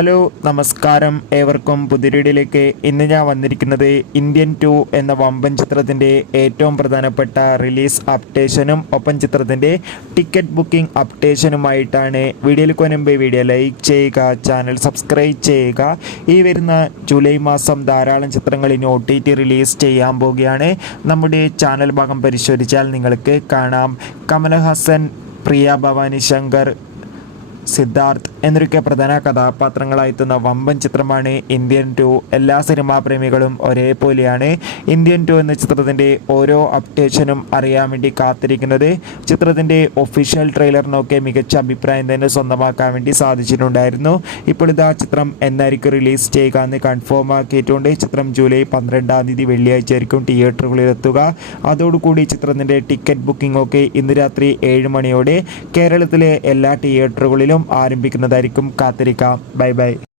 Hello നമസ്കാരം, ഏവർക്കും പുതിയൊരിടിലേക്ക്. ഇന്ന് ഞാൻ വന്നിരിക്കുന്നത് ഇന്ത്യൻ 2 എന്ന വമ്പൻ ചിത്രത്തിൻ്റെ ഏറ്റവും പ്രധാനപ്പെട്ട റിലീസ് അപ്ഡേഷനും ഒപ്പം ചിത്രത്തിൻ്റെ ടിക്കറ്റ് ബുക്കിംഗ് അപ്ഡേഷനുമായിട്ടാണ്. വീഡിയോയിലേക്ക് മുൻപ് വീഡിയോ ലൈക്ക് ചെയ്യുക, ചാനൽ സബ്സ്ക്രൈബ് ചെയ്യുക. ഈ വരുന്ന ജൂലൈ മാസം ധാരാളം ചിത്രങ്ങൾ ഇനി OTT റിലീസ് ചെയ്യാൻ പോവുകയാണ്. നമ്മുടെ ചാനൽ ഭാഗം പരിശോധിച്ചാൽ നിങ്ങൾക്ക് കാണാം. കമലഹാസൻ, പ്രിയ ഭവാനി ശങ്കർ, സിദ്ധാർത്ഥ് എന്നൊക്കെ പ്രധാന കഥാപാത്രങ്ങളായെത്തുന്ന വമ്പൻ ചിത്രമാണ് ഇന്ത്യൻ 2. എല്ലാ സിനിമാ പ്രേമികളും ഒരേപോലെയാണ് ഇന്ത്യൻ 2 എന്ന ചിത്രത്തിൻ്റെ ഓരോ അപ്ഡേഷനും അറിയാൻ വേണ്ടി കാത്തിരിക്കുന്നത്. ചിത്രത്തിൻ്റെ ഒഫീഷ്യൽ ട്രെയിലറിനൊക്കെ മികച്ച അഭിപ്രായം തന്നെ സ്വന്തമാക്കാൻ വേണ്ടി സാധിച്ചിട്ടുണ്ടായിരുന്നു. ഇപ്പോൾ ഇതാ ചിത്രം എന്നായിരിക്കും റിലീസ് ചെയ്യുക എന്ന് കൺഫേം ആക്കിയിട്ടുണ്ട്. ചിത്രം ജൂലൈ 12-ാം തീയതി വെള്ളിയാഴ്ച ആയിരിക്കും തിയേറ്ററുകളിൽ എത്തുക. അതോടുകൂടി ചിത്രത്തിൻ്റെ ടിക്കറ്റ് ബുക്കിംഗ് ഒക്കെ ഇന്ന് രാത്രി 7 മണിയോടെ കേരളത്തിലെ എല്ലാ തിയേറ്ററുകളിലും ആരംഭിക്കുന്നതായിരിക്കും. കാത്തിരിക്കാം. Bye bye.